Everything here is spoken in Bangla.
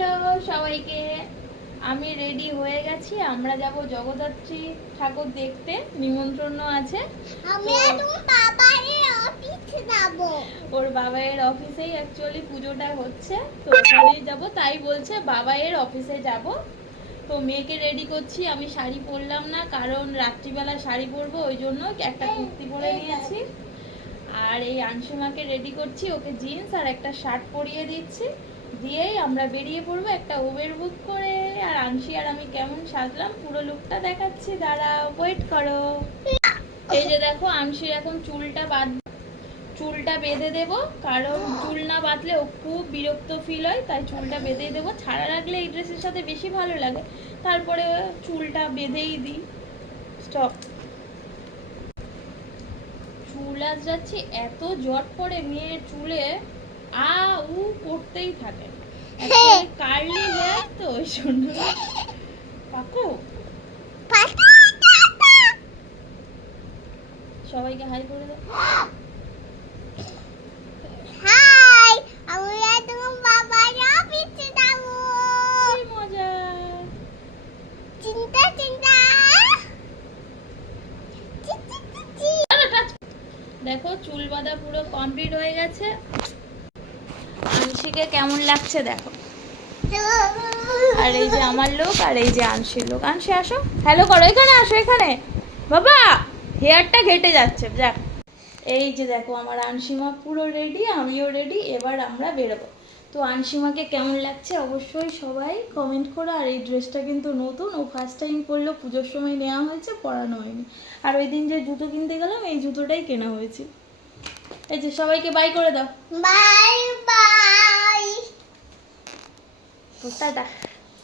হ্যালো সবাইকে, আমি রেডি হয়ে গেছি। আমরা যাব জগদ্ধাত্রী ঠাকুর দেখতে, নিমন্ত্রণ আছে। ওর বাবাইয়ের অফিসেই অ্যাকচুয়ালি পুজোটা হচ্ছে, তো ওখানেই যাব। তাই বলছে বাবাইয়ের অফিসে যাব। তো মেয়েকে রেডি করছি। আমি শাড়ি পরলাম না, কারণ রাত্রিবেলা শাড়ি পরবো, ওই জন্য একটা কুর্তি পরে নিয়েছি। আর এই আংশিমাকে রেডি করছি, ওকে জিন্স আর একটা শার্ট পরিয়ে দিচ্ছি, দিয়েই আমরা বেরিয়ে পড়বো একটা উবের বুক করে। আর আংশি আর আমি কেমন সাজলাম পুরো লুকটা দেখাচ্ছি, দাঁড়াও, ওয়েট করো। এই যে দেখো, আংশির এখন চুলটা বেঁধে দেব, কারণ চুল না বাঁধলে ও খুব বিরক্ত ফিল হয়, তাই চুলটা বেঁধেই দেবো। ছাড়া রাখলে এই ড্রেসের সাথে বেশি ভালো লাগে, তারপরে চুলটা বেঁধেই দিই। স্টপ। চুল আজ যাচ্ছি, এত জট পড়ে মেয়ের চুলে, উ করতেই থাকে। কার্লি হেয়ার তো ওই জন্য। কাকু সবাইকে হাই করে দাও। হাই, আমি তোমার বাবার অফিসে যাব। কি মজা। চিন্তা দেখো, চুল বাঁধা পুরো কমপ্লিট হয়ে গেছে। আংশিকে কেমন লাগছে দেখো। আর এই যে আমার লোক, আর এই যে আংশির লোক। আংশি আসো, হ্যালো করো, এখানে আসো, এখানে। বাবা হেয়ারটা ঘেটে যাচ্ছে, যাক। এই যে দেখো, আমার আংশিমা পুরো রেডি, আমিও রেডি। এবার আমরা বেরোবো। তো আংশিমাকে কেমন লাগছে অবশ্যই সবাই কমেন্ট করো। আর এই ড্রেসটা কিন্তু নতুন, ও ফার্স্ট টাইম পরলো, পুজোর সময় নেওয়া হয়েছে, পরানো হয়নি। আর ওই দিন যে জুতো কিনতে গেলাম, এই জুতোটাই কেনা হয়েছে। এই যে সবাইকে বাই করে দাও। Bye bye. টাটা।